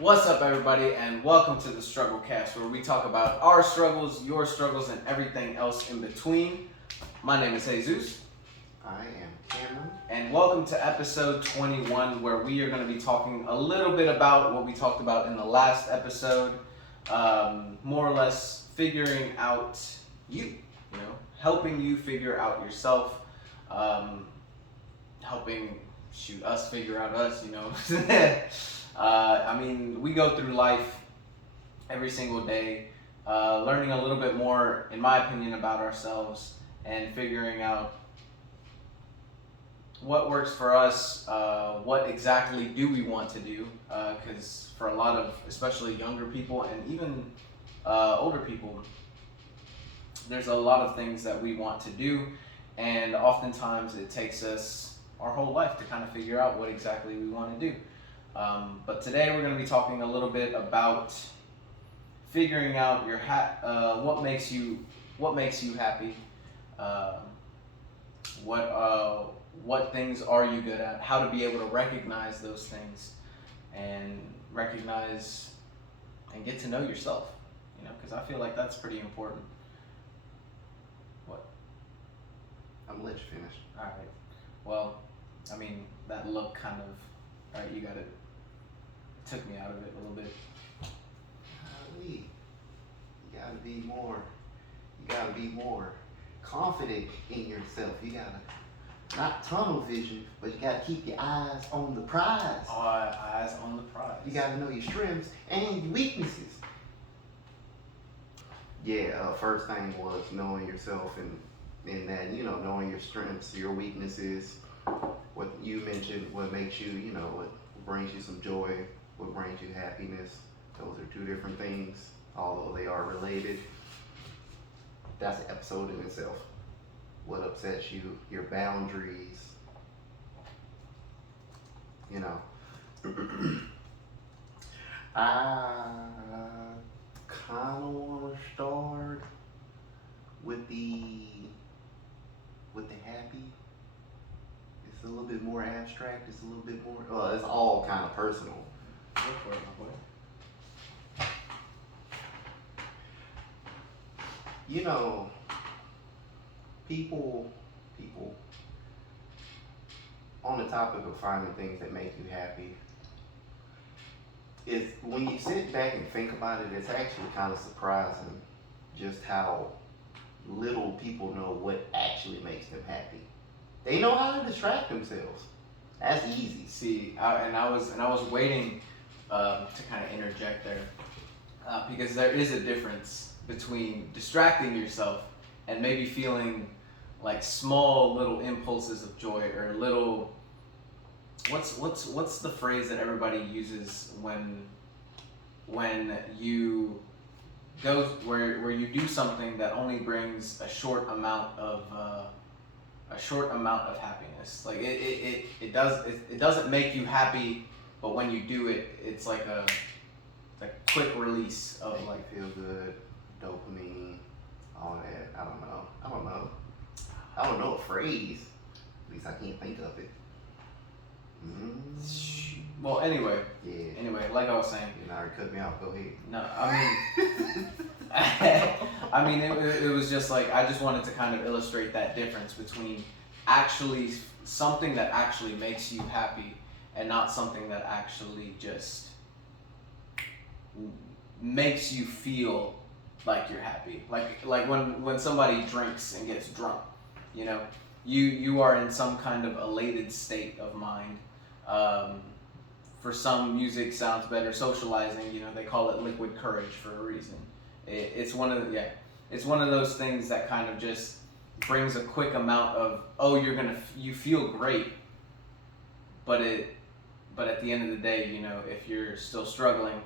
What's up, everybody, and welcome to the Struggle Cast, where we talk about our struggles, your struggles, and everything else in between. My name is Jesus. I am Cameron. And welcome to episode 21, where we are going to be talking a little bit about what we talked about in the last episode. More or less figuring out helping you figure out yourself, helping us figure out us, we go through life every single day, learning a little bit more, in my opinion, about ourselves and figuring out what works for us, what exactly do we want to do, because for a lot of, especially younger people and even older people, there's a lot of things that we want to do, and oftentimes it takes us our whole life to kind of figure out what exactly we want to do. But today we're going to be talking a little bit about figuring out your what makes you happy, what things are you good at, how to be able to recognize those things, and recognize and get to know yourself, because I feel like that's pretty important. What? I'm gonna let you finish. All right. Well, that look kind of, all right, you got it. Took me out of it a little bit. You gotta be more confident in yourself. You gotta, not tunnel vision, but you gotta keep your eyes on the prize. Eyes on the prize. You gotta know your strengths and your weaknesses. First thing was knowing yourself and that, knowing your strengths, your weaknesses, what you mentioned, what makes you, what brings you some joy, what brings you happiness. Those are two different things, although they are related. That's an episode in itself. What upsets you, your boundaries, I kind of want to start with the happy. It's a little bit more abstract. It's a little bit more. It's all kind of personal. Go for it, my boy. People. On the topic of finding things that make you happy, is when you sit back and think about it, it's actually kind of surprising just how little people know what actually makes them happy. They know how to distract themselves. That's easy. See, I was waiting to kind of interject there, because there is a difference between distracting yourself and maybe feeling like small little impulses of joy or little. What's the phrase that everybody uses when you go where you do something that only brings a short amount of happiness? Like it doesn't make you happy, but when you do it, it's like a quick release of Make like you feel good, dopamine, all that. I don't know a phrase. At least I can't think of it. Well, anyway, Yeah. like I was saying. You already cut me off. Go ahead. No, it was just like, I just wanted to kind of illustrate that difference between actually something that actually makes you happy and not something that actually just makes you feel like you're happy. Like when somebody drinks and gets drunk, you are in some kind of elated state of mind. For some, music sounds better. Socializing, they call it liquid courage for a reason. It's one of those things that kind of just brings a quick amount of, you feel great, but at the end of the day, if you're still struggling,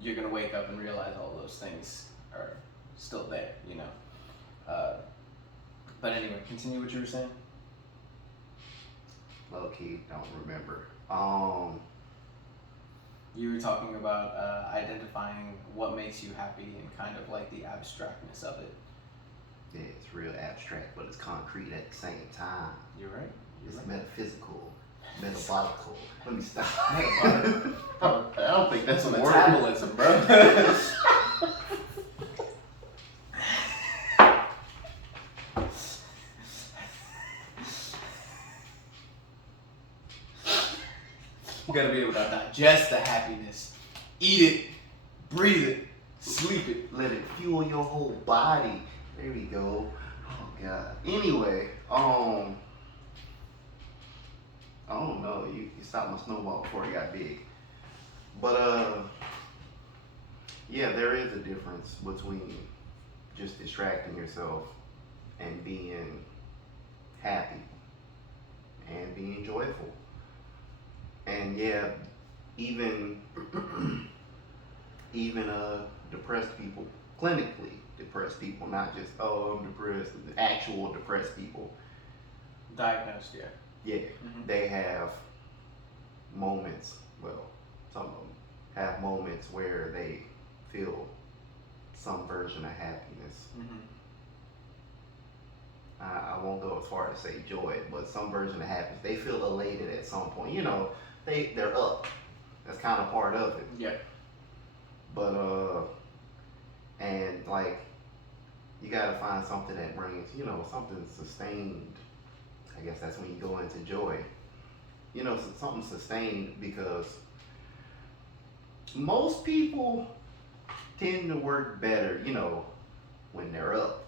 you're gonna wake up and realize all those things are still there. But anyway, continue what you were saying. Low key, don't remember. You were talking about identifying what makes you happy and kind of like the abstractness of it. Yeah, it's real abstract, but it's concrete at the same time. You're right. It's metaphysical, metabolical. Let me stop. Metabolical. I don't think That's a word. metabolism, bro. You gotta be able to digest the happiness, eat it, breathe it, sleep it. Let it fuel your whole body. There we go. Oh God. Anyway, I don't know. You stopped my snowball before it got big. But yeah, there is a difference between just distracting yourself and being happy and being joyful. And yeah, even even depressed people, clinically depressed people, not just I'm depressed, actual depressed people. Diagnosed, yeah. Yeah, they have moments. Well, some of them have moments where they feel some version of happiness. I won't go as far as say joy, but some version of happiness. They feel elated at some point. You know, they're up. That's kind of part of it. Yeah. But and like you gotta find something that brings, something sustained. I guess that's when you go into joy. Something sustained, because most people tend to work better, when they're up.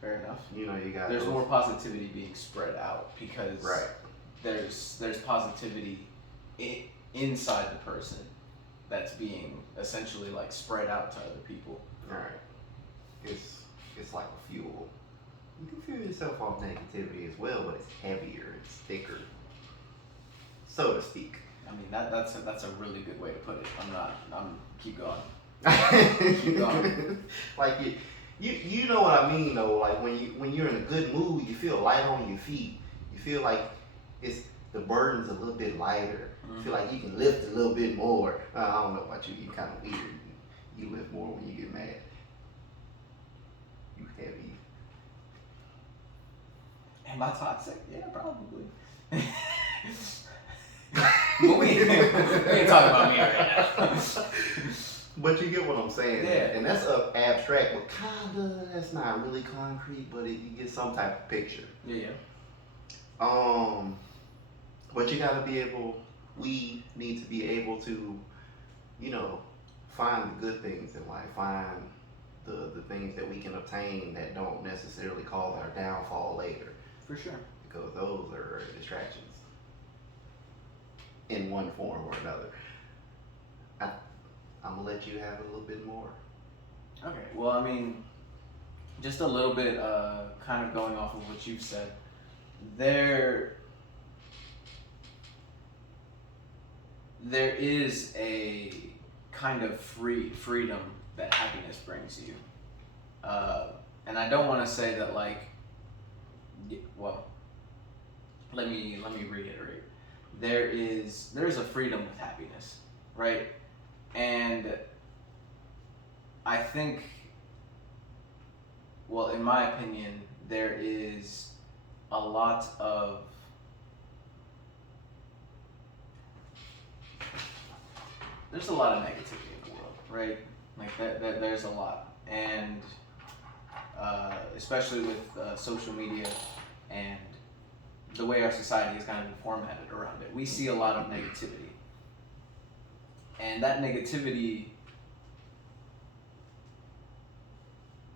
Fair enough. You got There's more positivity being spread out because right. There's positivity inside the person that's being essentially like spread out to other people. Right. It's like a fuel. You can fuel yourself off negativity as well, but it's heavier, it's thicker, so to speak. I mean that's a really good way to put it. I'm keep going. Keep going. Like you know what I mean though. Like when you're in a good mood, you feel light on your feet. You feel like the burden's a little bit lighter. You feel like you can lift a little bit more. I don't know about you. You're kind of weird. You lift more when you get mad. You heavy. Am I toxic? Yeah, probably. But we ain't talking about me right now. But you get what I'm saying. Yeah. And that's abstract, but kinda, that's not really concrete, but you get some type of picture. Yeah. But you gotta be able, we need to be able to, find the good things in life, find the things that we can obtain that don't necessarily cause our downfall later. For sure. Because those are distractions in one form or another. I'm gonna let you have a little bit more. Okay. Well, I mean, just a little bit, kind of going off of what you've said. There is a kind of freedom that happiness brings you, and I don't want to say that like. Well, let me reiterate. There's a freedom with happiness, right? And I think, well, in my opinion, there is a lot of negativity in the world, right? Like there's a lot, and especially with social media and the way our society is kind of been formatted around it, we see a lot of negativity, and that negativity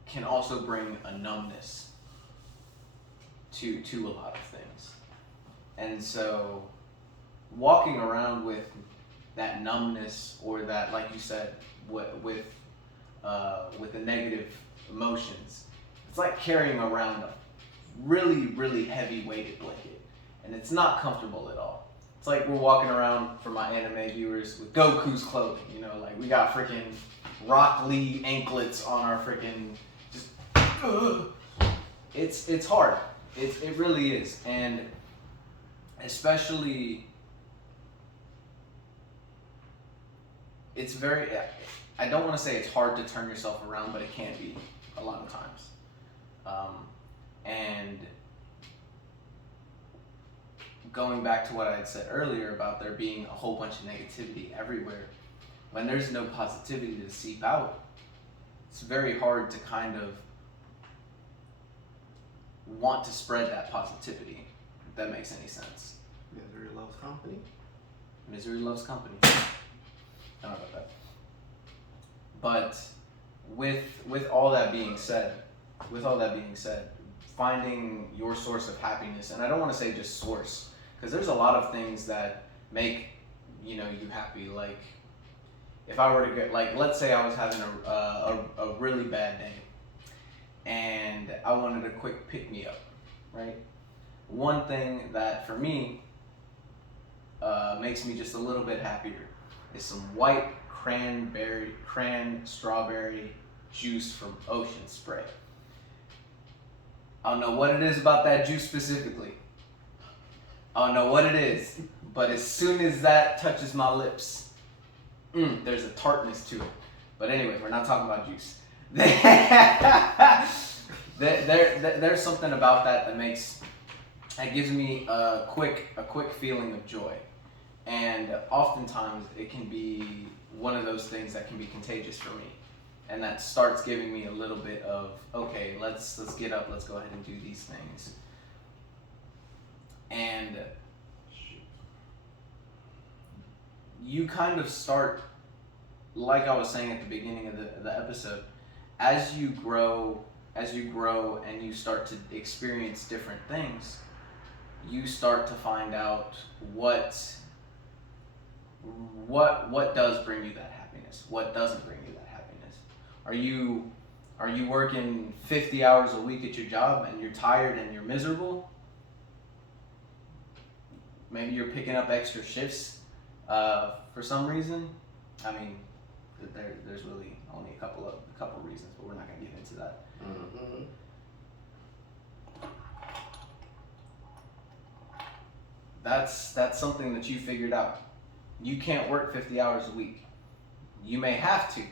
can also bring a numbness to a lot of things. And so walking around with that numbness, or that, like you said, with the negative emotions, it's like carrying around a really, really heavy weighted blanket, and it's not comfortable at all. It's like we're walking around, for my anime viewers, with Goku's clothing, like we got freaking Rock Lee anklets on our freaking just. It's hard. It really is, and especially it's very. I don't want to say it's hard to turn yourself around, but it can be a lot of times. And going back to what I had said earlier about there being a whole bunch of negativity everywhere, when there's no positivity to seep out, it's very hard to kind of want to spread that positivity, if that makes any sense. Misery loves company. Misery loves company. I don't know about that. But with all that being said, finding your source of happiness, and I don't want to say just source, because there's a lot of things that make you happy. Like if I were to get, like, let's say I was having a really bad day, and I wanted a quick pick me up, right? One thing that for me makes me just a little bit happier is some white strawberry juice from Ocean Spray. I don't know what it is about that juice specifically. I don't know what it is, but as soon as that touches my lips, there's a tartness to it. But anyway, we're not talking about juice. There's something about that gives me a quick feeling of joy, and oftentimes it can be one of those things that can be contagious for me, and that starts giving me a little bit of, okay, let's get up, let's go ahead and do these things. And you kind of start, like I was saying at the beginning of the episode, as you grow and you start to experience different things, you start to find out what does bring you that happiness, what doesn't bring you that happiness. Are you working 50 hours a week at your job and you're tired and you're miserable? Maybe you're picking up extra shifts for some reason. I mean, there's really only a couple reasons, but we're not going to get into that. Mm-hmm. That's something that you figured out. You can't work 50 hours a week. You may have to,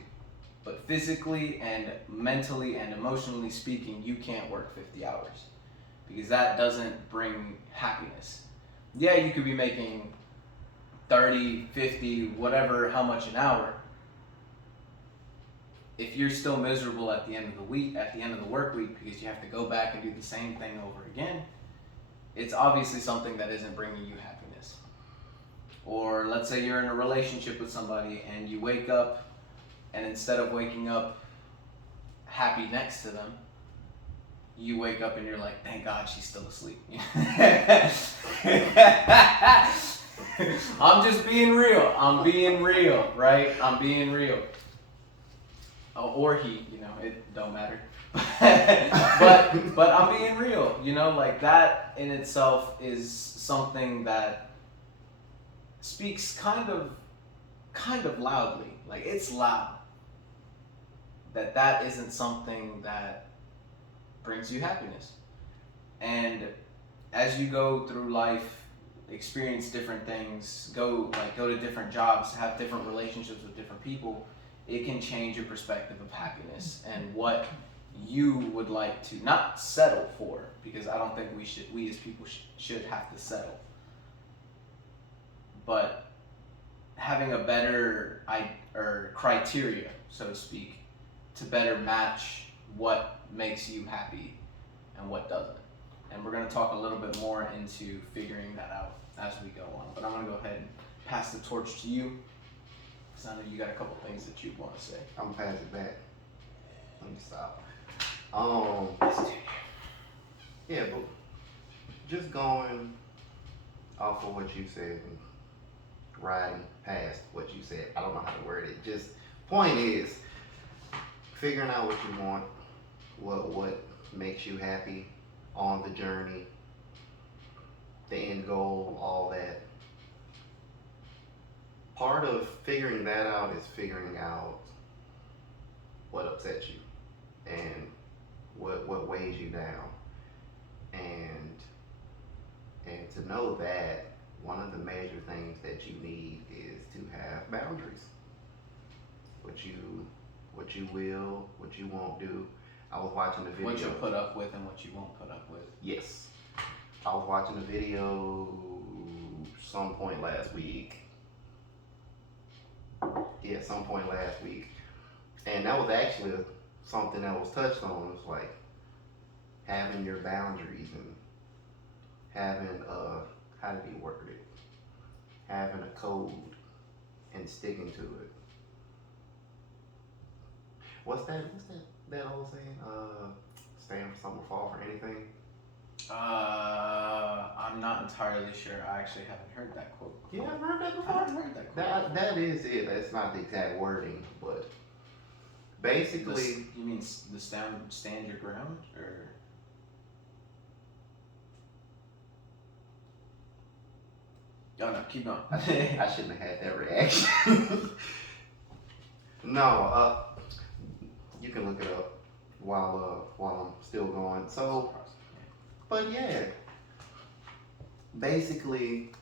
but physically and mentally and emotionally speaking, you can't work 50 hours because that doesn't bring happiness. Yeah, you could be making 30, 50, whatever, how much an hour. If you're still miserable at the end of the week, at the end of the work week, because you have to go back and do the same thing over again, it's obviously something that isn't bringing you happiness. Or let's say you're in a relationship with somebody and you wake up, and instead of waking up happy next to them, you wake up and you're like, thank God she's still asleep. I'm just being real. I'm being real, right? I'm being real. Oh, or he, it don't matter. but I'm being real, like that in itself is something that speaks kind of loudly. Like it's loud. That isn't something that brings you happiness. And as you go through life, experience different things, go to different jobs, have different relationships with different people, it can change your perspective of happiness and what you would like to not settle for, because I don't think we as people should have to settle. But having a better criteria, so to speak, to better match what makes you happy and what doesn't. And we're going to talk a little bit more into figuring that out as we go on. But I'm going to go ahead and pass the torch to you, because I know you got a couple things that you want to say. I'm gonna pass it back. Let me stop. Yeah, but just going off of what you said and riding past what you said. I don't know how to word it. Just point is figuring out what you want, what makes you happy on the journey, the end goal, all that. Part of figuring that out is figuring out what upsets you and what weighs you down. And to know that, one of the major things that you need is to have boundaries. What you will, what you won't do. I was watching the video. What you'll put up with and what you won't put up with. Yes. I was watching a video some point last week. Yeah, some point last week. And that was actually something that was touched on. It's like having your boundaries and having how did he word it? Having a code and sticking to it. What's that old saying? Stand for something, fall for anything. I'm not entirely sure. I actually haven't heard that quote. You haven't heard that I before? haven't heard that quote. That is it. That's not the exact wording, but basically, You mean the stand your ground, or? Oh no, keep going. I shouldn't have had that reaction. No, you can look it up while I'm still going. So, but yeah, basically,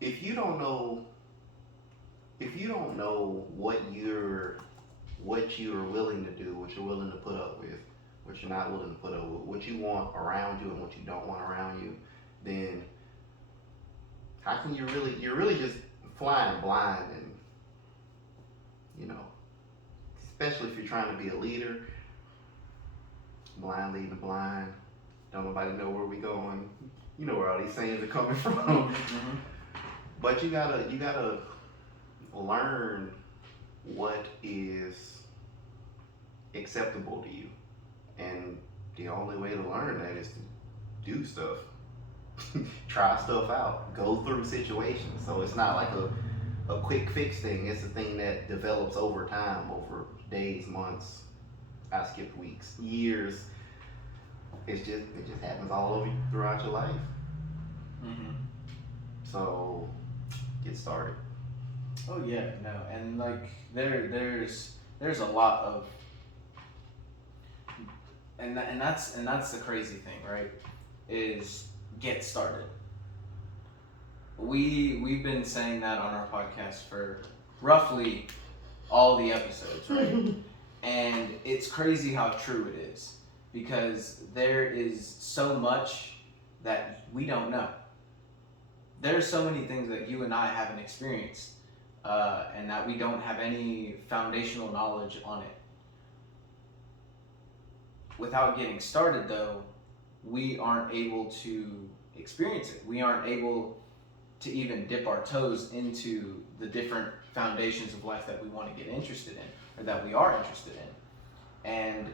if you don't know what you're willing to do, what you're willing to put up with, what you're not willing to put up with, what you want around you and what you don't want around you, then how can you're really just flying blind, and especially if you're trying to be a leader, blind leading the blind, don't nobody know where we going. You know where all these sayings are coming from. Mm-hmm. But you gotta learn what is acceptable to you. And the only way to learn that is to do stuff. Try stuff out. Go through situations. So it's not like a quick fix thing. It's a thing that develops over time, over days, months. I skipped weeks, years. It just happens all over throughout your life. Mm-hmm. So get started. Oh yeah, no, and like there's a lot of, and that's the crazy thing, right? Is get started. We've been saying that on our podcast for roughly all the episodes, right? And it's crazy how true it is, because there is so much that we don't know. There's so many things that you and I haven't experienced, and that we don't have any foundational knowledge on it. Without getting started, though, we aren't able to experience it. We aren't able to even dip our toes into the different foundations of life that we want to get interested in, or that we are interested in. And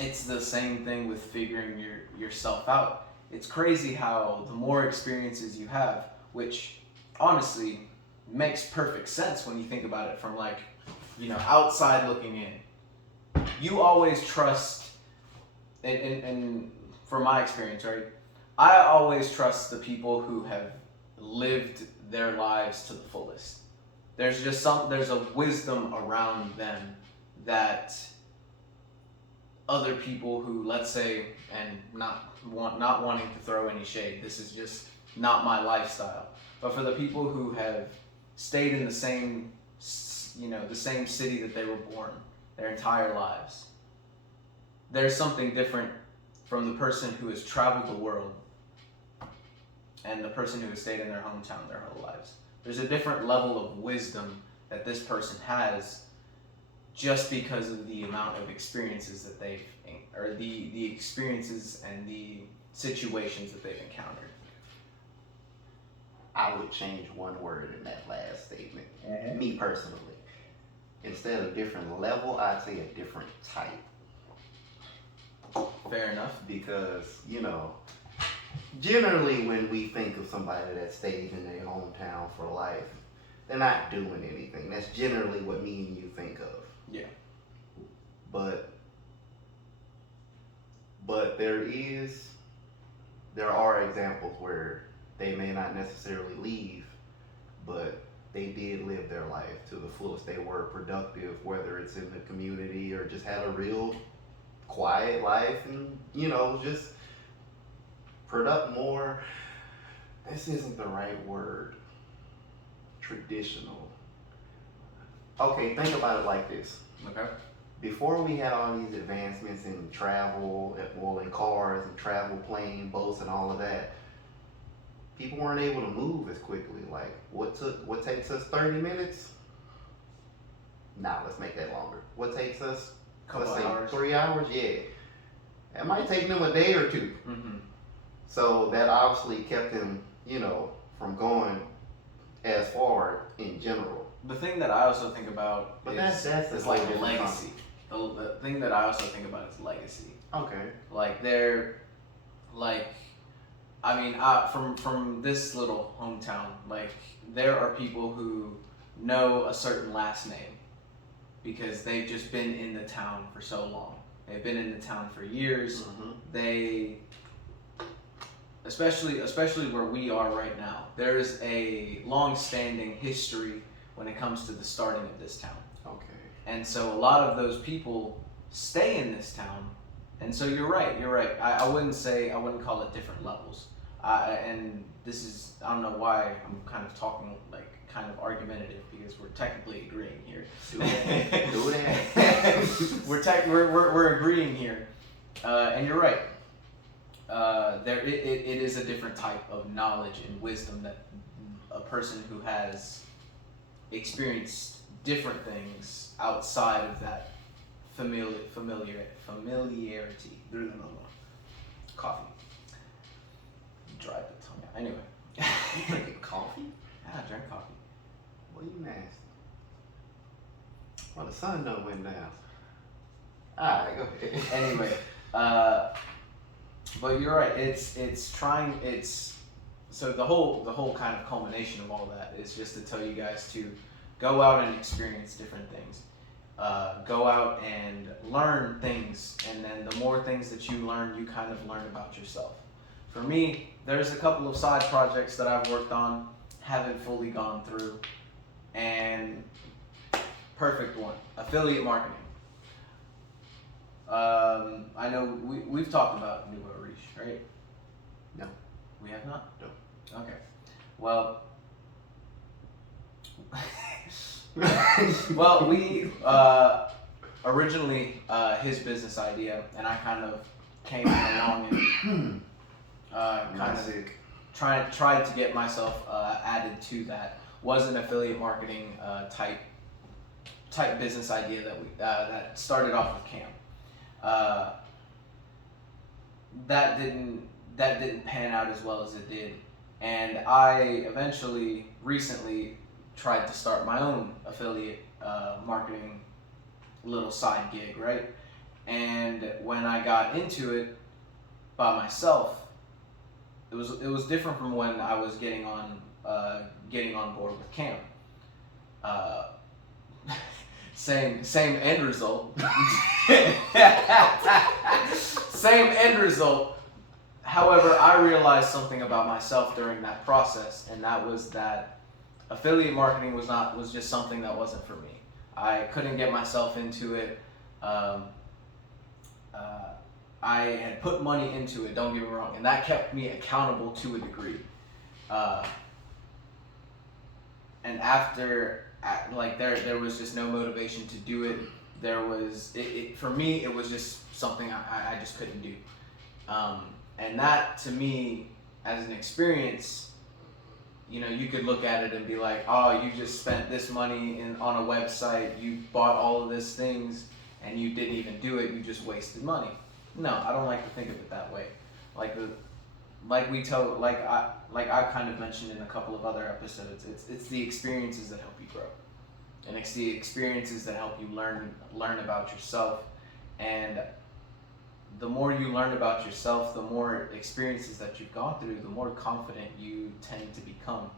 it's the same thing with figuring yourself out. It's crazy how the more experiences you have, which honestly makes perfect sense when you think about it from outside looking in. You always trust, and from my experience, right? I always trust the people who have lived their lives to the fullest. There's a wisdom around them that other people who, let's say, and not wanting to throw any shade, this is just not my lifestyle, but for the people who have stayed in the same city that they were born their entire lives, there's something different from the person who has traveled the world and the person who has stayed in their hometown their whole lives. There's a different level of wisdom that this person has, just because of the amount of experiences that the experiences and the situations that they've encountered. I would change one word in that last statement. Mm-hmm. Me personally. Instead of different level, I'd say a different type. Fair enough. Because, generally when we think of somebody that stays in their hometown for life, they're not doing anything. That's generally what me and you think of. Yeah. But there are examples where they may not necessarily leave, but they did live their life to the fullest. They were productive, whether it's in the community or just had a real quiet life, and just more, this isn't the right word, traditional. Okay, think about it like this. Okay. Before we had all these advancements in travel, in cars and travel, plane, boats and all of that, people weren't able to move as quickly. Like what takes us 30 minutes? Nah, let's make that longer. What takes us, Couple let's say hours. 3 hours? Yeah, it might take them a day or two. Mm-hmm. So that obviously kept them, from going as far in general. The thing that I also think about But is like legacy. The thing that I also think about is legacy. Okay. Like I mean, from this little hometown, like there are people who know a certain last name because they've just been in the town for so long. They've been in the town for years. Mm-hmm. They, especially where we are right now, there is a long-standing history when it comes to the starting of this town. Okay. And so a lot of those people stay in this town. And so you're right. I wouldn't call it different levels. And this is, I don't know why I'm kind of talking like kind of argumentative because we're technically agreeing here. Do that. We're agreeing here. And you're right. It is a different type of knowledge and wisdom that a person who has experienced different things outside of that familiarity. Coffee. Dried the tongue out. Anyway. You drinking coffee? Yeah, I drank coffee. Well, you nasty. Well, the sun done went down. Alright, go ahead. Anyway, but you're right. So the whole kind of culmination of all that is just to tell you guys to go out and experience different things. Go out and learn things, and then the more things that you learn, you kind of learn about yourself. For me, there's a couple of side projects that I've worked on, haven't fully gone through, and perfect one, affiliate marketing. I know we've talked about Nouveau Riche, right? No. We have not? No. Okay. Well, we originally his business idea, and I kind of came along and kind of tried to get myself added to that. Was an affiliate marketing type business idea that started off with Cam. That didn't pan out as well as it did, and I recently tried to start my own affiliate marketing little side gig, right? And when I got into it by myself, it was different from when I was getting on board with Cam. Same end result. Same end result. However, I realized something about myself during that process, and that was that affiliate marketing was just something that wasn't for me. I couldn't get myself into it. I had put money into it, don't get me wrong, and that kept me accountable to a degree. And after, there was just no motivation to do it. For me, it was just something I just couldn't do. And that, to me, as an experience, you could look at it and be like, oh, you just spent this money on a website, you bought all of these things, and you didn't even do it, you just wasted money. No, I don't like to think of it that way. I've kind of mentioned in a couple of other episodes, it's the experiences that help you grow. And it's the experiences that help you learn about yourself. And the more you learn about yourself, the more experiences that you've gone through, the more confident you tend to become.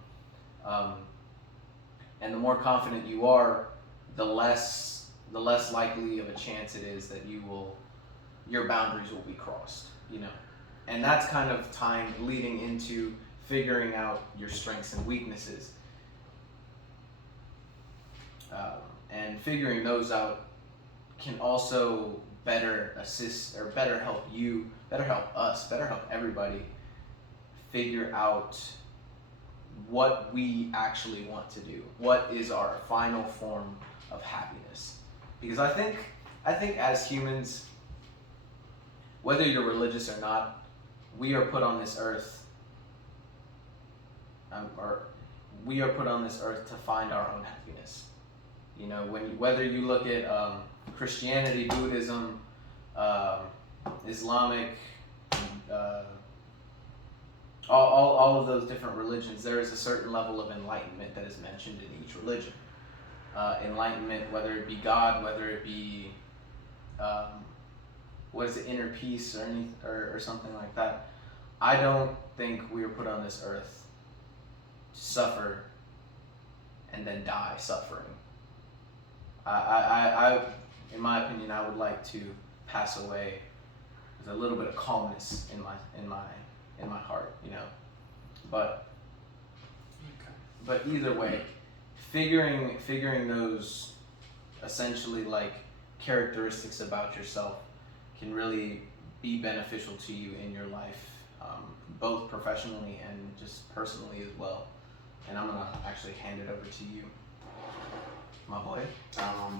And the more confident you are, the less likely of a chance it is that your boundaries will be crossed, And that's kind of leading into figuring out your strengths and weaknesses. And figuring those out can also better assist or better help us, better help everybody figure out what we actually want to do. What is our final form of happiness? Because I think as humans, whether you're religious or not, we are put on this earth or we are put on this earth to find our own happiness. You know, whether you look at Christianity, Buddhism, um, Islamic, uh, all of those different religions, there is a certain level of enlightenment that is mentioned in each religion. Enlightenment, whether it be God, whether it be what is it, inner peace or something like that. I don't think we were put on this earth to suffer and then die suffering. I in my opinion, I would like to pass away with a little bit of calmness in my heart, you know. But either way, figuring those essentially like characteristics about yourself can really be beneficial to you in your life, both professionally and just personally as well. And I'm gonna actually hand it over to you, my boy.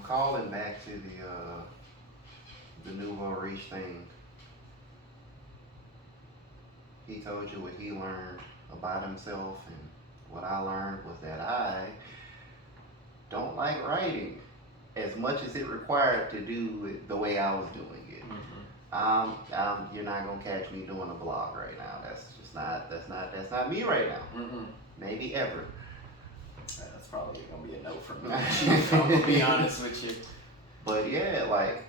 Calling back to the nouveau riche thing. He told you what he learned about himself, and what I learned was that I don't like writing as much as it required to do it the way I was doing it. You're not gonna catch me doing a blog right now. That's not me right now. Maybe ever. That's probably gonna be a no from me. I'm gonna be honest with you. But yeah, like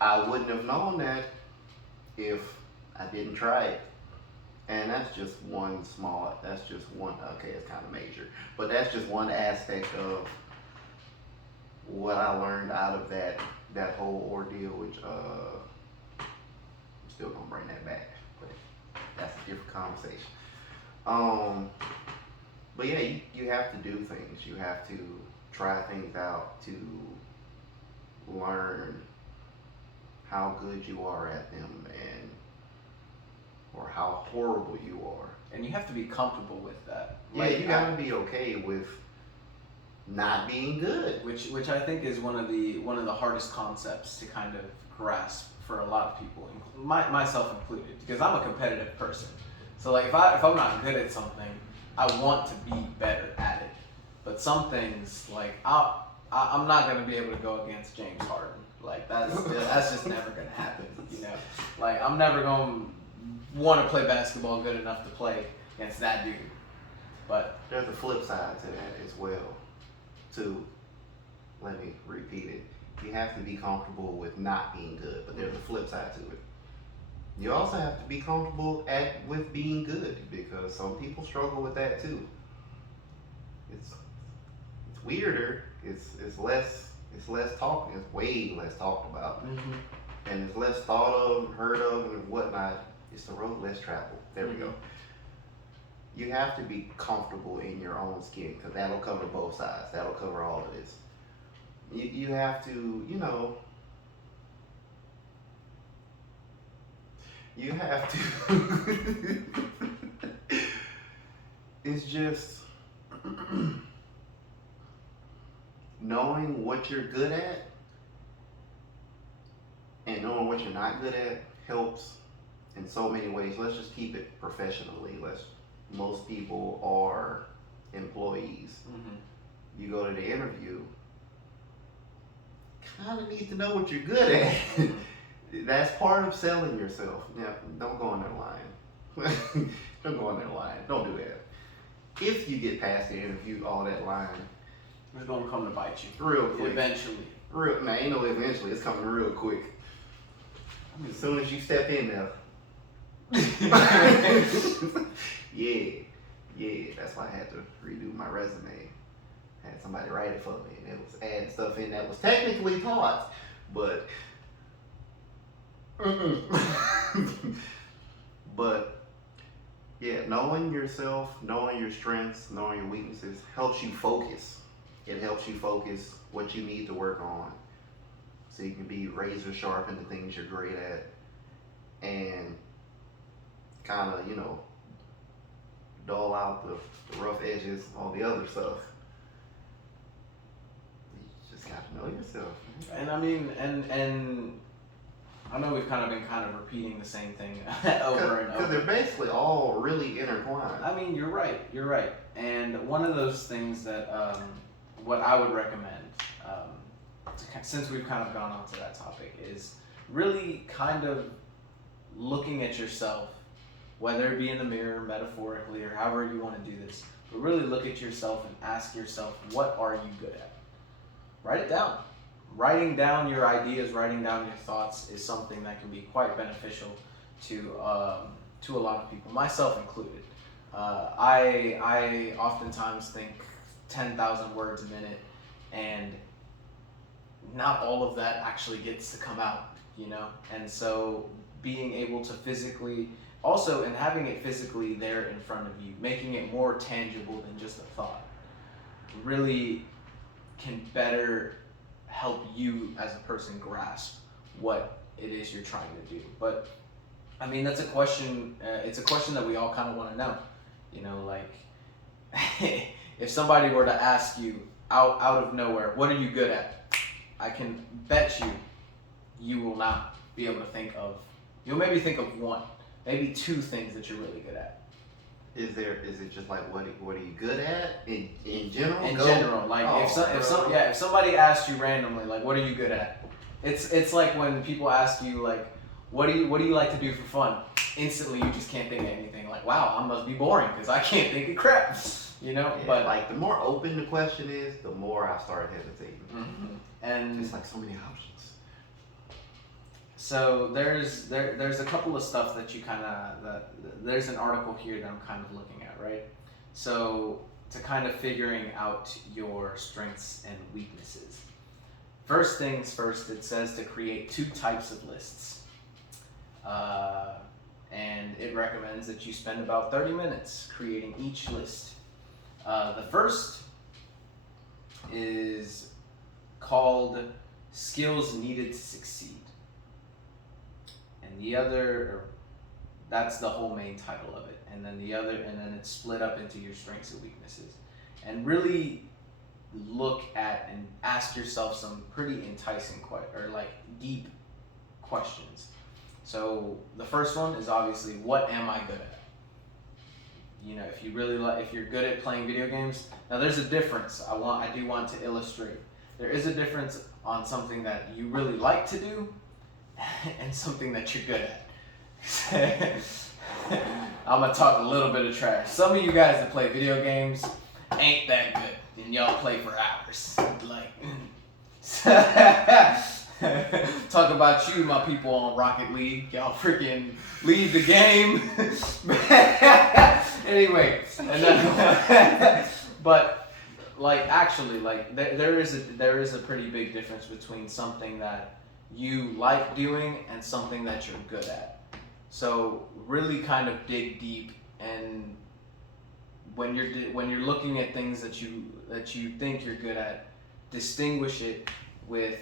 I wouldn't have known that if I didn't try it. And that's just one, okay, it's kind of major, but that's just one aspect of what I learned out of that whole ordeal, which I'm still gonna bring that back, but that's a different conversation. But yeah, you have to do things. You have to try things out to learn how good you are at them or how horrible you are. And you have to be comfortable with that. Yeah, you gotta be okay with not being good. Which I think is one of the hardest concepts to kind of grasp for a lot of people, myself included, because I'm a competitive person. So like if I'm not good at something, I want to be better at it. But some things, like I'm not gonna be able to go against James Harden. Like that's just never gonna happen. You know, like I'm never gonna want to play basketball good enough to play against that dude. But there's a flip side to that as well. Let me repeat it. You have to be comfortable with not being good, but there's a flip side to it. You also have to be comfortable with being good, because some people struggle with that too. It's weirder. It's less talked. It's way less talked about, and it's less thought of, heard of, and whatnot. It's the road less traveled. There we go. You have to be comfortable in your own skin, because that'll cover both sides. That'll cover all of this. You have to, you have to. It's just knowing what you're good at and knowing what you're not good at helps in so many ways. Let's just keep it professionally. Most people are employees. You go to the interview, kind of need to know what you're good at. That's part of selling yourself. Yeah, don't go in there lying. Don't go in there lying. Don't do that. If you get past the interview, all that lying, it's gonna come to bite you real quick. Eventually. Man, ain't no eventually. It's coming real quick. As soon as you step in there. Yeah. That's why I had to redo my resume. Had somebody write it for me, and it was adding stuff in that was technically taught, but. But yeah, knowing yourself, knowing your strengths, knowing your weaknesses helps you focus. It helps you focus what you need to work on, so you can be razor sharp in the things you're great at, and kind of, dull out the rough edges, all the other stuff. You just got to know yourself. And I mean, and I know we've kind of repeating the same thing over and Because over. they're basically all really intertwined. I mean, you're right. You're right. And one of those things that what I would recommend, since we've kind of gone on to that topic, is really kind of looking at yourself, whether it be in the mirror, metaphorically, or however you want to do this. But really look at yourself and ask yourself, what are you good at? Write it down. Writing down your ideas, writing down your thoughts is something that can be quite beneficial to a lot of people, myself included. I oftentimes think 10,000 words a minute, and not all of that actually gets to come out, you know? And so being able to physically, also, and having it physically there in front of you, making it more tangible than just a thought, really can better help you as a person grasp what it is you're trying to do. But I mean, that's a question. It's a question that we all kind of want to know. You know, like if somebody were to ask you out of nowhere, "What are you good at?" I can bet you will not be able to think of. You'll maybe think of one, maybe two things that you're really good at. Is it just like what are you good at in general? In general, like if somebody asked you randomly, like, "What are you good at?" It's like when people ask you, like, what do you like to do for fun? Instantly, you just can't think of anything. Like, wow, I must be boring because I can't think of crap, you know. Yeah, but like the more open the question is, the more I start hesitating. Mm-hmm. And it's like so many options. So there's a couple of stuff that you there's an article here that I'm kind of looking at, right? So to kind of figuring out your strengths and weaknesses. First things first, it says to create 2 types of lists. And it recommends that you spend about 30 minutes creating each list. The first is called Skills Needed to Succeed. And the other, that's the whole main title of it. And then it's split up into your strengths and weaknesses. And really look at and ask yourself some pretty enticing deep questions. So the first one is obviously, what am I good at? You know, if you're good at playing video games, now there's a difference. I do want to illustrate. There is a difference on something that you really like to do and something that you're good at. I'm gonna talk a little bit of trash. Some of you guys that play video games ain't that good, and y'all play for hours. Like, talk about you, my people on Rocket League. Y'all freaking leave the game. Anyway, but like actually, like there is a pretty big difference between something that you like doing and something that you're good at. So really kind of dig deep, and when you're looking at things that you think you're good at, distinguish it with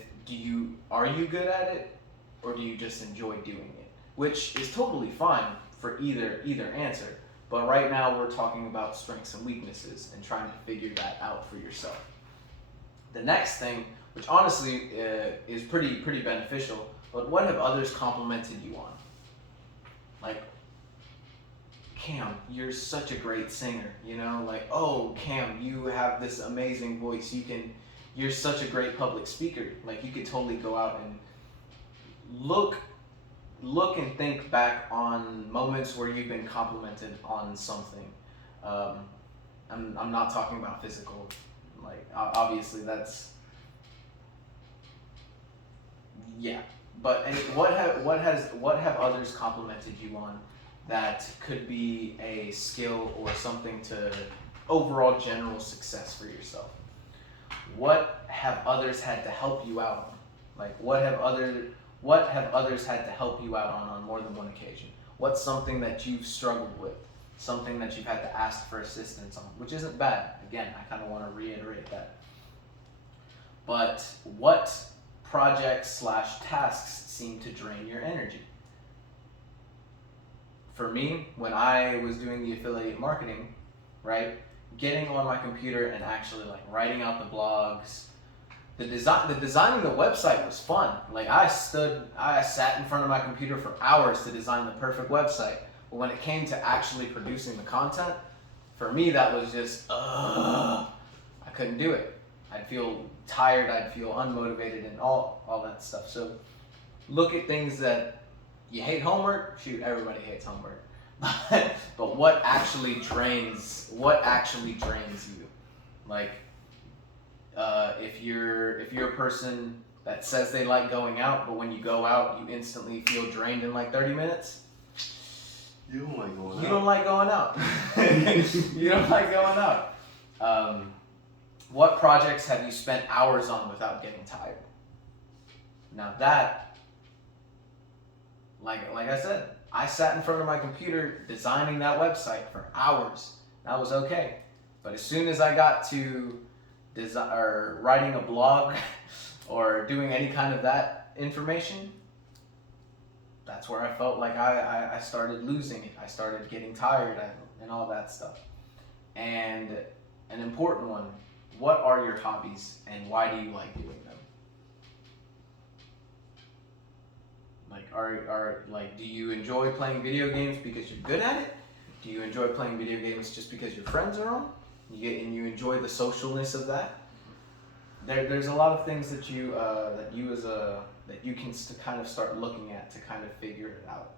are you good at it, or do you just enjoy doing it? Which is totally fine for either answer. But right now we're talking about strengths and weaknesses and trying to figure that out for yourself. The next thing, which honestly is pretty beneficial, but what have others complimented you on? Like, Cam, you're such a great singer, you know? Like, oh, Cam, you have this amazing voice. You're such a great public speaker. Like, you could totally go out and look and think back on moments where you've been complimented on something. I'm not talking about physical. Like, obviously that's, yeah. But what have others complimented you on that could be a skill or something to overall general success for yourself? What have others had to help you out on? Like, what have others had to help you out on more than one occasion? What's something that you've struggled with? Something that you've had to ask for assistance on, which isn't bad. Again, I kind of want to reiterate that. But what projects/tasks seem to drain your energy? For me, when I was doing the affiliate marketing, right, getting on my computer and actually like writing out the blogs, the designing the website was fun. Like I sat in front of my computer for hours to design the perfect website. But when it came to actually producing the content, for me that was just I couldn't do it. I'd feel tired, I'd feel unmotivated, and all that stuff. So look at things that you hate. Homework, shoot, everybody hates homework. But what actually drains you? Like if you're a person that says they like going out, but when you go out you instantly feel drained in like 30 minutes. You don't like going out. You don't like going out. You don't like going out. What projects have you spent hours on without getting tired? Now that, like I said, I sat in front of my computer designing that website for hours. That was okay. But as soon as I got to writing a blog or doing any kind of that information, that's where I felt like I started losing it. I started getting tired and all that stuff. And an important one, what are your hobbies and why do you like doing them? Like, do you enjoy playing video games because you're good at it? Do you enjoy playing video games just because your friends are on? And you enjoy the socialness of that? There's a lot of things that you can kind of start looking at to kind of figure it out.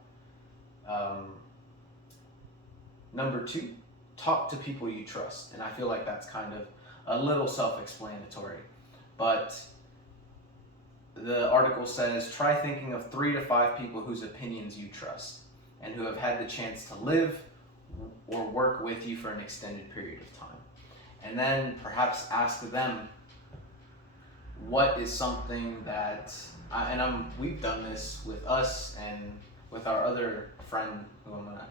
Number 2, talk to people you trust, and I feel like that's kind of a little self-explanatory, but the article says try thinking of 3 to 5 people whose opinions you trust and who have had the chance to live or work with you for an extended period of time, and then perhaps ask them what is something that we've done this with us and with our other friend who I'm gonna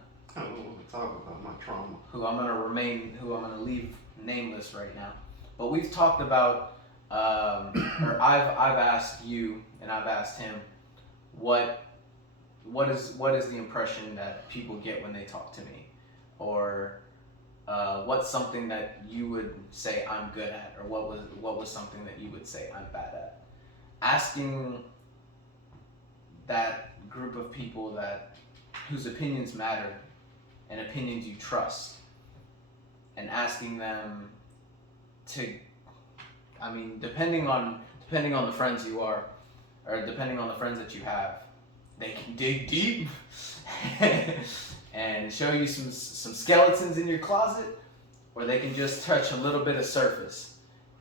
talk about my trauma. Who I'm gonna leave nameless right now. But we've talked about, or I've asked you and I've asked him, what is the impression that people get when they talk to me, or what's something that you would say I'm good at, or what was something that you would say I'm bad at? Asking that group of people whose opinions matter and opinions you trust, and asking them to, depending on the friends you are, or depending on the friends that you have, they can dig deep and show you some skeletons in your closet, or they can just touch a little bit of surface.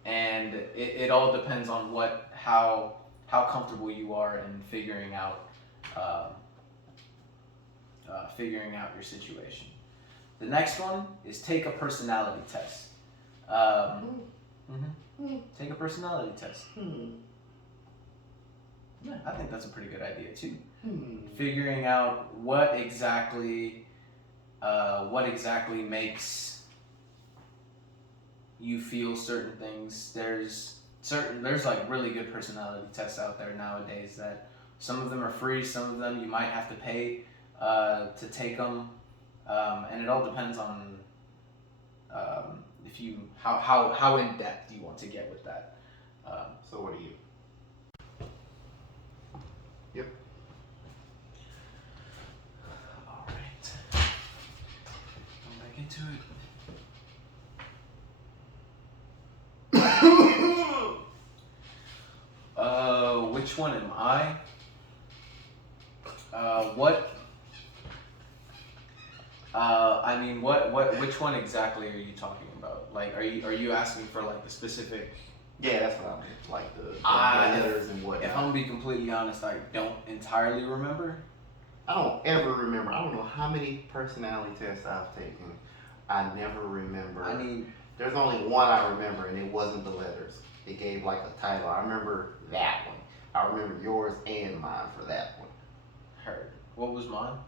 And it all depends on how comfortable you are in figuring out your situation. The next one is take a personality test. Take a personality test. Yeah, I think that's a pretty good idea too. Figuring out what exactly makes you feel certain things. There's like really good personality tests out there nowadays that some of them are free, some of them you might have to pay to take them, and it all depends on how in depth you want to get with that. So what are you? Yep. All right. Going back into it. Which one am I? Which one exactly are you talking about? Like, are you asking for like the specific? Yeah, that's what I meant. Like the letters and whatnot. If I'm gonna be completely honest, I don't entirely remember. I don't ever remember. I don't know how many personality tests I've taken. I never remember. There's only one I remember, and it wasn't the letters. It gave like a title. I remember that one. I remember yours and mine for that one. Heard. What was mine?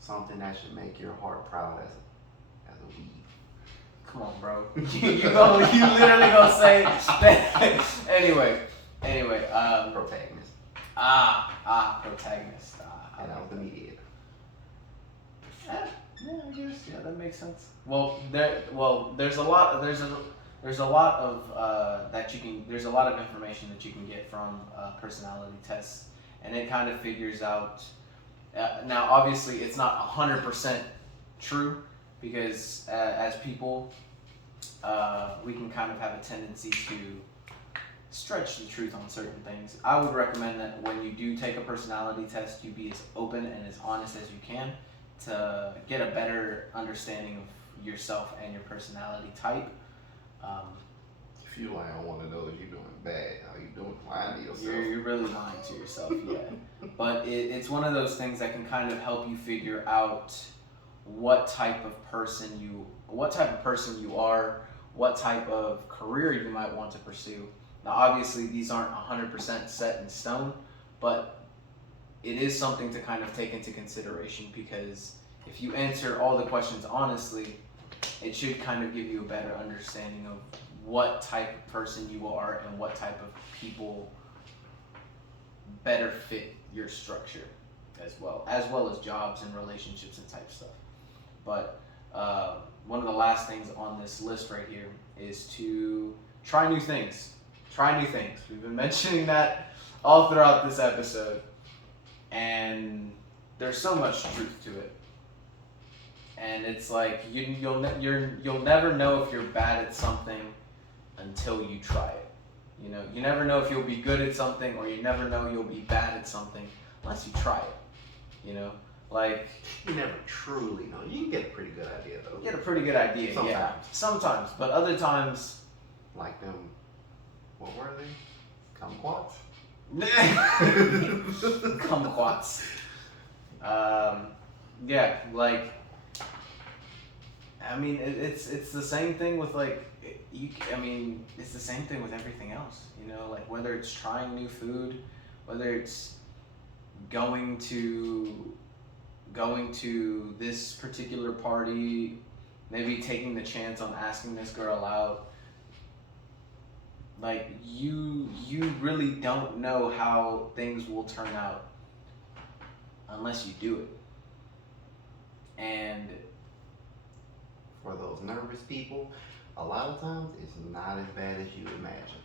Something that should make your heart proud as a weed. Come on, bro. you literally gonna say that. Anyway. Protagonist. Protagonist. And I was the mediator. Yeah, I guess. Yeah, that makes sense. Well, there's a lot. there's a lot of there's a lot of information that you can get from personality tests, and it kind of figures out. Now, obviously, it's not 100% true because as people, we can kind of have a tendency to stretch the truth on certain things. I would recommend that when you do take a personality test, you be as open and as honest as you can to get a better understanding of yourself and your personality type. If you like, I want to know if you're doing bad, how you doing, lying to yourself. You're really lying to yourself, yeah. But it's one of those things that can kind of help you figure out what type of person you are, what type of career you might want to pursue. Now, obviously, these aren't 100% set in stone, but it is something to kind of take into consideration because if you answer all the questions honestly, it should kind of give you a better understanding of what type of person you are and what type of people better fit your structure as well as jobs and relationships and type stuff. But one of the last things on this list right here is to try new things. Try new things. We've been mentioning that all throughout this episode, and there's so much truth to it. And it's like you'll never know if you're bad at something until you try it. You know, you never know if you'll be good at something, or you never know you'll be bad at something unless you try it. You know, like You never truly know. You can get a pretty good idea though. you get a pretty good idea. Sometimes. Yeah, sometimes, but other times, Like them, what were they? Kumquats? kumquats. Yeah, like I mean, it's the same thing with like it's the same thing with everything else. You know, like whether it's trying new food, whether it's going to this particular party, maybe taking the chance on asking this girl out. Like you really don't know how things will turn out unless you do it. And For those nervous people, a lot of times it's not as bad as you imagine.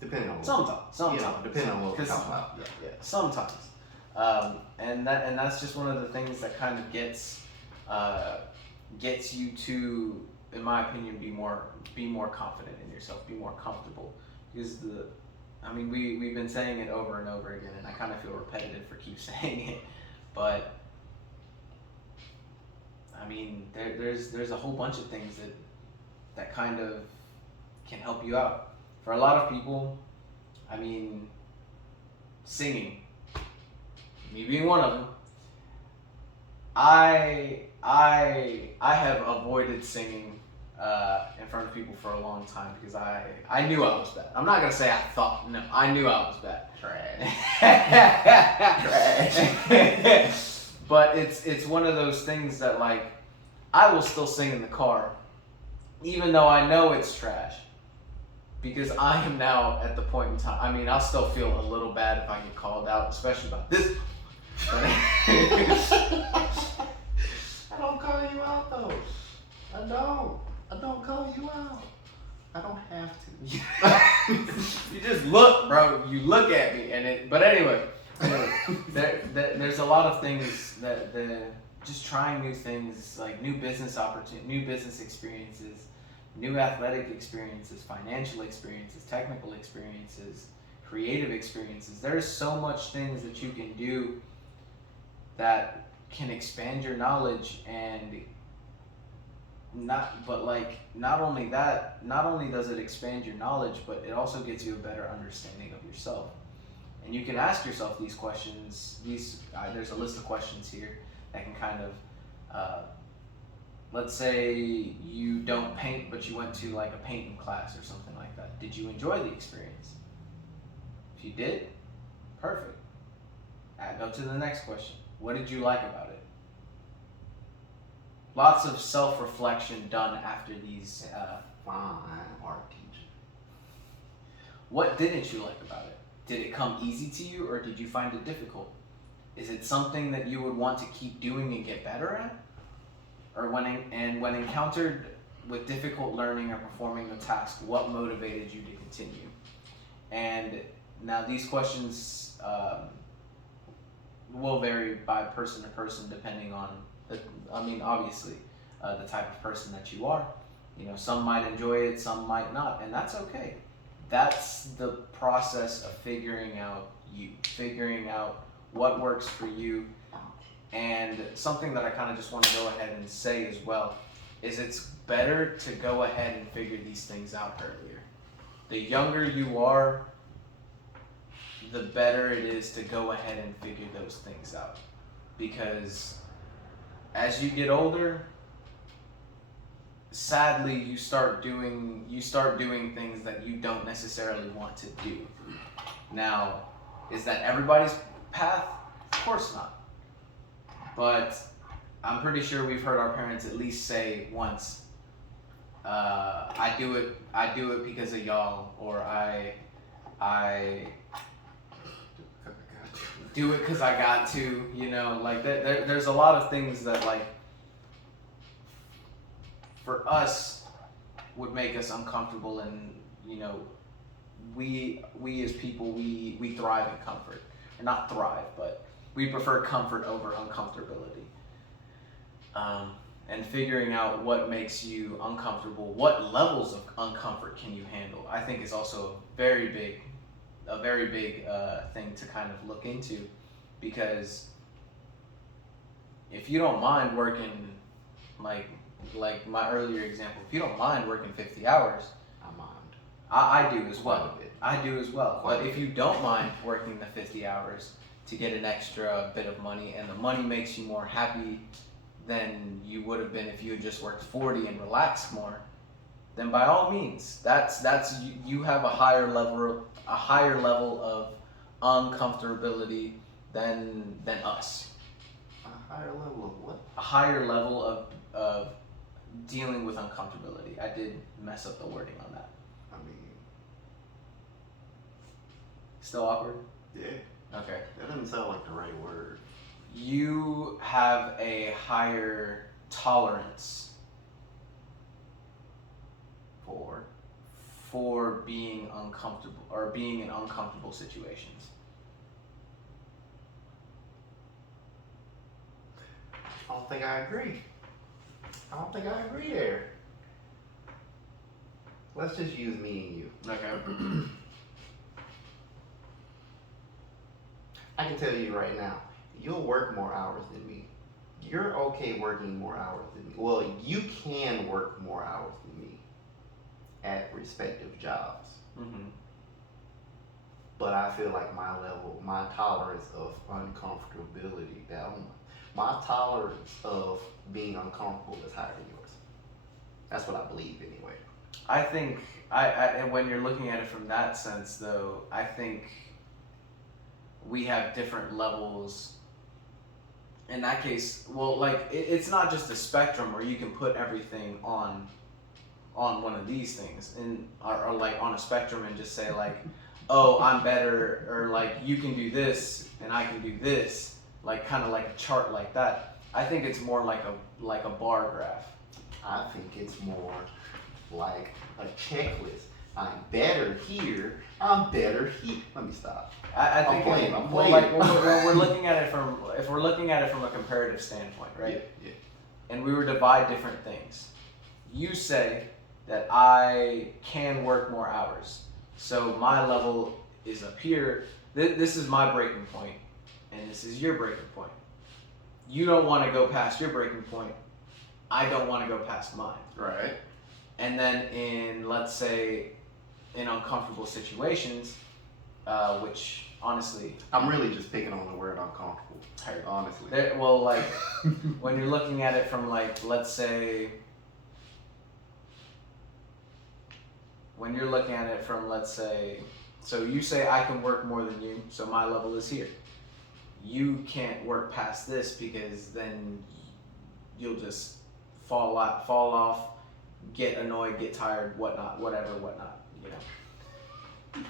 Depending on sometimes, depending on what we're 'cause- talking about. yeah, sometimes, and that's just one of the things that kind of gets you to, in my opinion, be more confident in yourself, be more comfortable, because we've been saying it over and over again, and I kind of feel repetitive for keep saying it, but I mean there's a whole bunch of things that kind of can help you out. For a lot of people, I mean, singing, me being one of them, I have avoided singing in front of people for a long time because I knew I was bad. I'm not gonna say I thought. No, I knew I was bad. Trash. But it's one of those things that like I will still sing in the car, even though I know it's trash. Because I am now at the point in time. I mean, I'll still feel a little bad if I get called out, especially about this. I don't call you out though. I don't call you out. I don't have to. You just look, bro. You look at me, and it. But anyway, there's a lot of things that just trying new things, like new business opportunities, new business experiences, new athletic experiences, financial experiences, technical experiences, creative experiences. There's so much things that you can do that can expand your knowledge, and not only does it expand your knowledge, but it also gets you a better understanding of yourself. And you can ask yourself these questions. There's a list of questions here that can kind of let's say you don't paint, but you went to like a painting class or something like that. Did you enjoy the experience? If you did, perfect. Go to the next question. What did you like about it? Lots of self-reflection done after these. Fine art teacher. What didn't you like about it? Did it come easy to you, or did you find it difficult? Is it something that you would want to keep doing and get better at? Or when encountered with difficult learning or performing the task, what motivated you to continue? And now these questions will vary by person to person depending on obviously, the type of person that you are. You know, some might enjoy it, some might not, and that's okay. That's the process of figuring out what works for you. And something that I kind of just want to go ahead and say as well is it's better to go ahead and figure these things out earlier. The younger you are, the better it is to go ahead and figure those things out. Because as you get older, sadly you start doing things that you don't necessarily want to do. Now, is that everybody's path? Of course not. But I'm pretty sure we've heard our parents at least say once, I do it because of y'all, or I do it because I got to, you know, like there's a lot of things that, like, for us would make us uncomfortable, and, you know, we as people, we thrive in comfort. Or not thrive, but we prefer comfort over uncomfortability. And figuring out what makes you uncomfortable, what levels of uncomfort can you handle, I think is also a very big thing to kind of look into. Because if you don't mind working, like my earlier example, if you don't mind working 50 hours, I do as well. I do as well. But if you don't mind working the 50 hours to get an extra bit of money, and the money makes you more happy than you would have been if you had just worked 40 and relaxed more, then by all means, that's you have a higher level of uncomfortability than us. A higher level of what? A higher level of dealing with uncomfortability. I did mess up the wording on that. I mean, Still awkward? yeah. Okay. That doesn't sound like the right word. You have a higher tolerance for being uncomfortable, or being in uncomfortable situations. I don't think I agree. There. Let's just use me and you. Okay. I can tell you right now, you'll work more hours than me. You're okay working more hours than me. Well, you can work more hours than me at respective jobs. Mm-hmm. But I feel like my tolerance of uncomfortability, my tolerance of being uncomfortable is higher than yours. That's what I believe anyway. I think and when you're looking at it from that sense, though, I think we have different levels. In that case, well, like it's not just a spectrum where you can put everything on one of these things, and or like on a spectrum, and just say like, oh, I'm better, or like you can do this and I can do this, like kind of like a chart like that. I think it's more like a bar graph. I think it's more like a checklist. I'm better here. I'm better here. Let me stop. I think I'm well, playing. like when we're looking at it if we're looking at it from a comparative standpoint, right? Yeah. And we were divide different things. You say that I can work more hours, so my level is up here. This is my breaking point, and this is your breaking point. You don't want to go past your breaking point. I don't want to go past mine. Right. And then let's say in uncomfortable situations, which honestly, I'm really just picking on the word uncomfortable. Honestly. well, like when you're looking at it from like, let's say, so you say I can work more than you, so my level is here. You can't work past this because then you'll just fall off, get annoyed, get tired, whatnot, you know.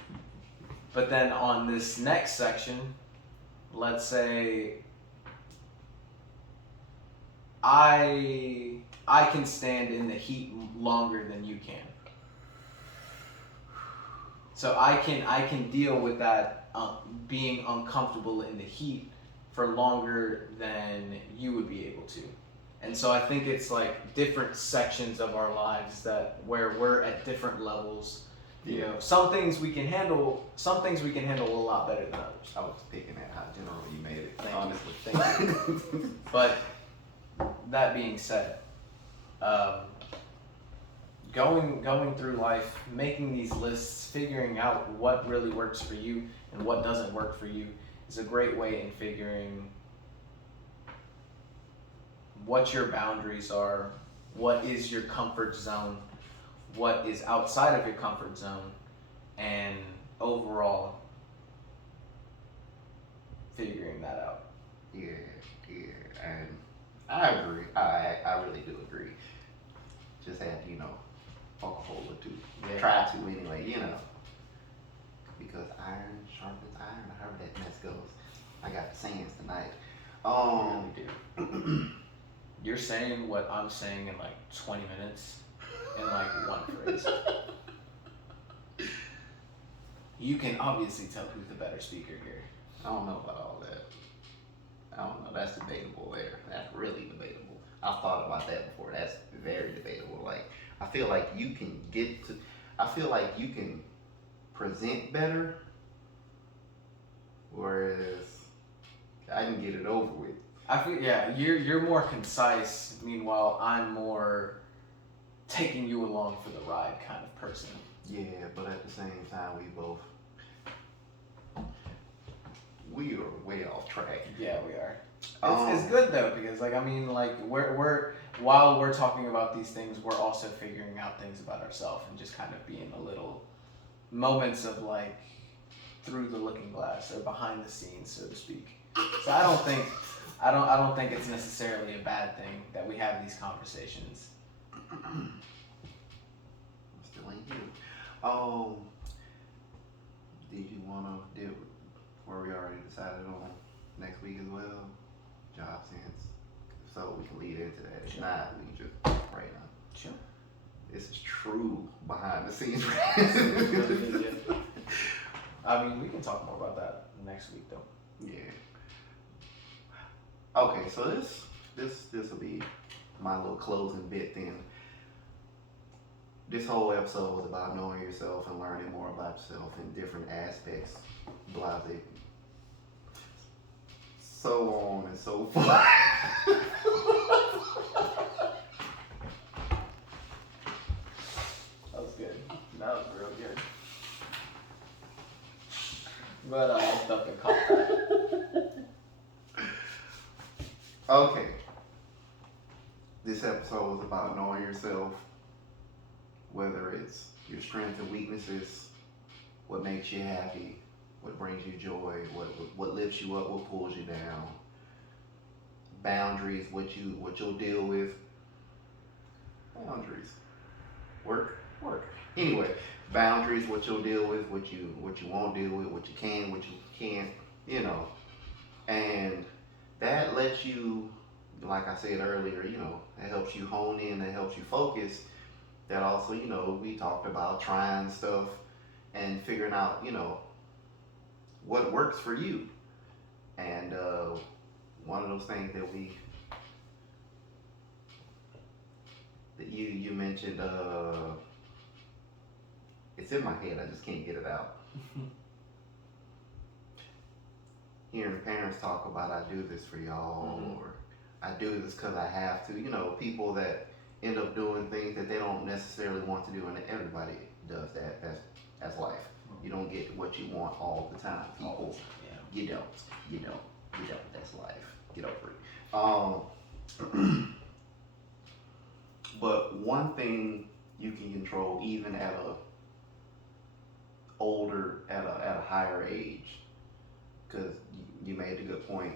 But then on this next section, let's say I I can stand in the heat longer than you can. So I can deal with that being uncomfortable in the heat for longer than you would be able to. And so I think it's like different sections of our lives that where we're at different levels. You know, some things we can handle a lot better than others. I was picking at how general you made it. Thank honestly. you. Thank you. But that being said, going through life, making these lists, figuring out what really works for you and what doesn't work for you is a great way in figuring what your boundaries are, what is your comfort zone, what is outside of your comfort zone, and overall figuring that out. Yeah, and I agree. I really do agree. Just had to, poke a hole or two. Yeah. Try to anyway, because iron sharpens iron. However that mess goes. I got the sayings tonight. You really do. You're saying what I'm saying in like 20 minutes in like one phrase. You can obviously tell who's the better speaker here. I don't know about all that. I don't know. That's debatable there. That's really debatable. I've thought about that before. That's very debatable. Like, I feel like you can present better, whereas I can get it over with. I feel you're more concise. Meanwhile, I'm more taking you along for the ride kind of person. Yeah, but at the same time, we are way off track. Yeah, we are. It's good though because while we're talking about these things, we're also figuring out things about ourselves and just kind of being a little moments of like through the looking glass or behind the scenes, so to speak. So I don't think it's necessarily a bad thing that we have these conversations. Still ain't you. Did you wanna do where we already decided on next week as well? Job sense. So we can lead into that. If not, we can just right now. Sure. This is true behind the scenes. I mean, we can talk more about that next week though. Yeah. Okay, so this will be my little closing bit then. This whole episode was about knowing yourself and learning more about yourself in different aspects, blase, so on and so forth. That was good. That was real good. But I looked up and caught that. Okay. This episode was about knowing yourself, whether it's your strengths and weaknesses, what makes you happy, what brings you joy, what lifts you up, what pulls you down, boundaries, what you'll deal with. Boundaries. Work. Anyway, boundaries, what you'll deal with, what you won't deal with, what you can, what you can't, and that lets you, like I said earlier, it helps you hone in, it helps you focus. That also, we talked about trying stuff and figuring out, what works for you. And one of those things that you mentioned, it's in my head, I just can't get it out. Hearing parents talk about, I do this for y'all, or I do this because I have to. People that end up doing things that they don't necessarily want to do, and everybody does that. That's life. You don't get what you want all the time. People, you don't. That's life. Get over it. But one thing you can control, even at a higher age, because you made a good point.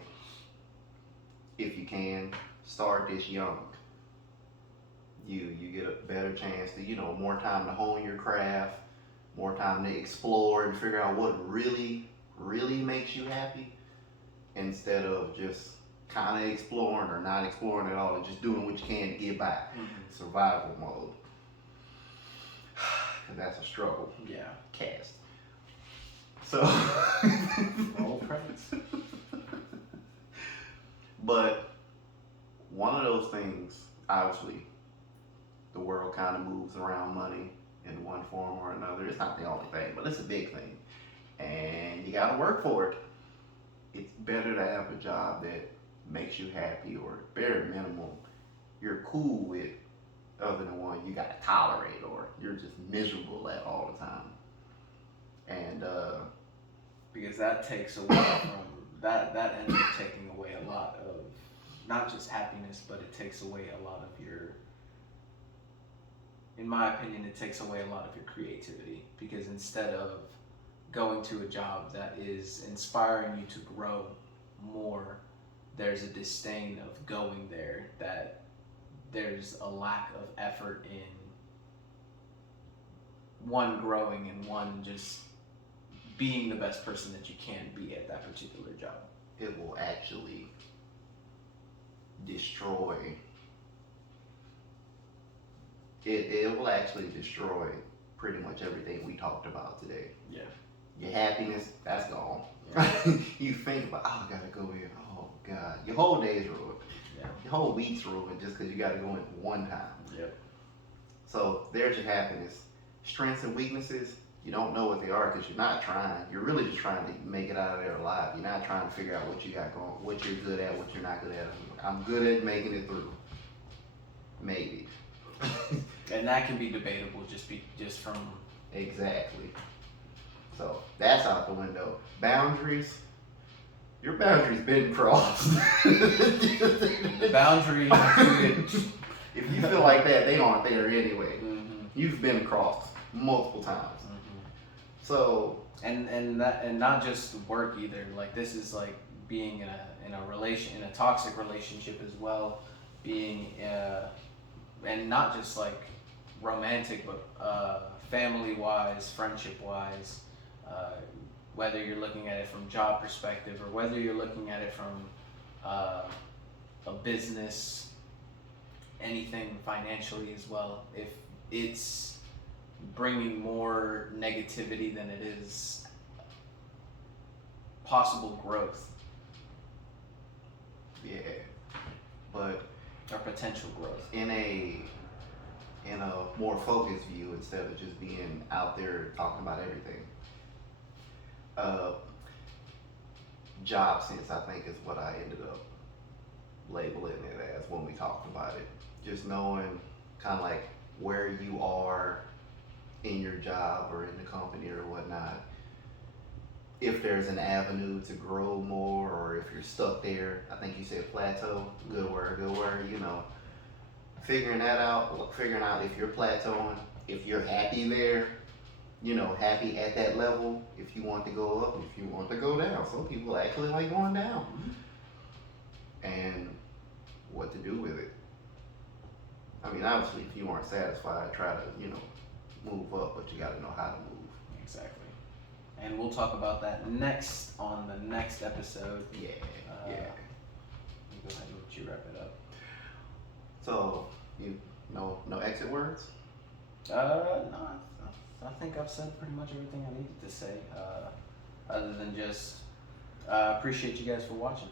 If you can start this young, you get a better chance to, more time to hone your craft, more time to explore and figure out what really, really makes you happy, instead of just kind of exploring or not exploring at all and just doing what you can to get by. Mhm. Survival mode. Because that's a struggle. Yeah. Cast. So. Roll credits. But one of those things, obviously, the world kind of moves around money in one form or another. It's not the only thing, but it's a big thing. And you got to work for it. It's better to have a job that makes you happy, or bare minimum, you're cool with, other than one you got to tolerate or you're just miserable at all the time. And because that takes away from that ends up taking away a lot of not just happiness, but it takes away a lot of your, in my opinion, it takes away a lot of your creativity, because instead of going to a job that is inspiring you to grow more, there's a disdain of going there, that there's a lack of effort in one growing and one just being the best person that you can be at that particular job. it will actually destroy it will actually destroy pretty much everything we talked about today. Yeah. Your happiness, that's gone. Yeah. You think about, oh, I gotta go here. Oh God, your whole day's ruined. Yeah. Your whole week's ruined just because you gotta go in one time. Yep. So there's your happiness. Strengths and weaknesses, you don't know what they are because you're not trying. You're really just trying to make it out of there alive. You're not trying to figure out what you got going, what you're good at, what you're not good at. I'm good at making it through. Maybe. And that can be debatable just from Exactly. So that's out the window. Boundaries. Your boundaries been crossed. the boundary included. If you feel like that, they aren't there anyway. Mhm. You've been crossed multiple times. So And not just work either. Like, this is like being in a toxic relationship as well, being and not just like romantic, but family wise, friendship wise, whether you're looking at it from job perspective or whether you're looking at it from a business, anything financially as well. If it's bringing more negativity than it is possible growth yeah, but or potential growth. in a more focused view, instead of just being out there talking about everything. Job sense, I think, is what I ended up labeling it as when we talked about it. Just knowing kind of like where you are in your job or in the company or whatnot. If there's an avenue to grow more, or if you're stuck there, I think you said plateau, good word, you know. Figuring out if you're plateauing, if you're happy there, you know, happy at that level, if you want to go up, if you want to go down. Some people actually like going down. And what to do with it. I mean, obviously, if you aren't satisfied, try to, you know, move up, but you got to know how to move. Exactly. And we'll talk about that next on the next episode. Yeah, Go ahead and let you wrap it up. So, no exit words? No, I think I've said pretty much everything I needed to say. Other than just appreciate you guys for watching.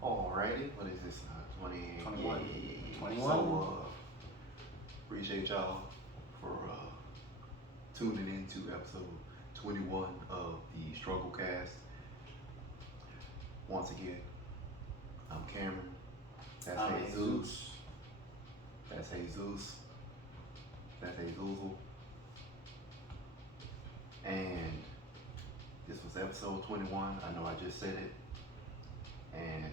Alrighty, what is this? 21. Yeah. 21. So, appreciate y'all for tuning in to episode 21 of the Struggle Cast. Once again, I'm Cameron. That's I'm Jesus. That's Jesus. That's Jesuzel. And this was episode 21. I know I just said it. And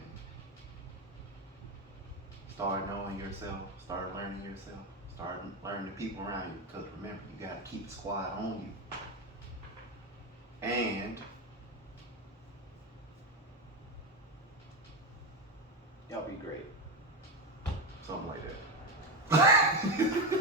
start knowing yourself, start learning yourself, start learning the people around you. Because remember, you got to keep the squad on you. And Y'all be great. something like that.